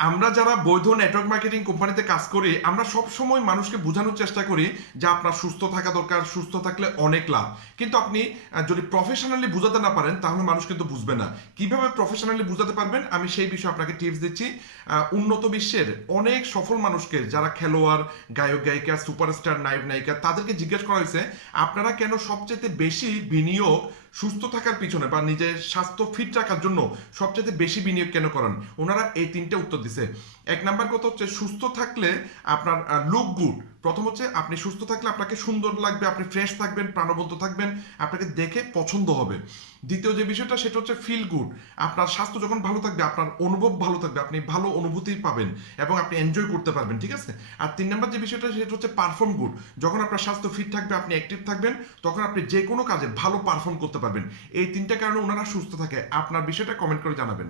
আমরা যারা বৈধ নেটওয়ার্ক মার্কেটিং কোম্পানিতে কাজ করি আমরা সব সময় মানুষকে বোঝানোর চেষ্টা করি যে আপনার সুস্থ থাকা দরকার, সুস্থ থাকলে অনেক লাভ। কিন্তু আপনি যদি প্রফেশনালি বোঝাতে না পারেন তাহলে মানুষ কিন্তু বুঝবে না। কিভাবে প্রফেশনালি বোঝাতে পারবেন আমি সেই বিষয়ে আপনাকে টিপস দিচ্ছি। উন্নত বিশ্বের অনেক সফল মানুষকে, যারা খেলোয়াড়, গায়ক গায়িকা, সুপারস্টার, নায়ক নায়িকা, তাদেরকে জিজ্ঞেস করা হয়েছে আপনারা কেন সবচেয়ে বেশি বিনিয়োগ সুস্থ থাকার পিছনে বা নিজের স্বাস্থ্য ফিট রাখার জন্য সবচেয়ে বেশি বিনিয়োগ কেন করেন। ওনারা এই তিনটে উত্তর দিছে। এক নাম্বার কথা হচ্ছে সুস্থ থাকলে আপনার লুক গুড। প্রথম হচ্ছে আপনি সুস্থ থাকলে আপনাকে সুন্দর লাগবে, আপনি ফ্রেশ থাকবেন, প্রাণবন্ত থাকবেন, আপনাকে দেখে পছন্দ হবে। দ্বিতীয় যে বিষয়টা সেটা হচ্ছে ফিল গুড। আপনার স্বাস্থ্য যখন ভালো থাকবে আপনার অনুভব ভালো থাকবে, আপনি ভালো অনুভূতি পাবেন এবং আপনি এনজয় করতে পারবেন, ঠিক আছে। আর তিন নাম্বার যে বিষয়টা সেটা হচ্ছে পারফর্ম গুড। যখন আপনার স্বাস্থ্য ফিট থাকবে, আপনি অ্যাক্টিভ থাকবেন, তখন আপনি যে কোনো কাজে ভালো পারফর্ম করতে পারবেন। এই তিনটা কারণে ওনারা সুস্থ থাকে। আপনার বিষয়টা কমেন্ট করে জানাবেন।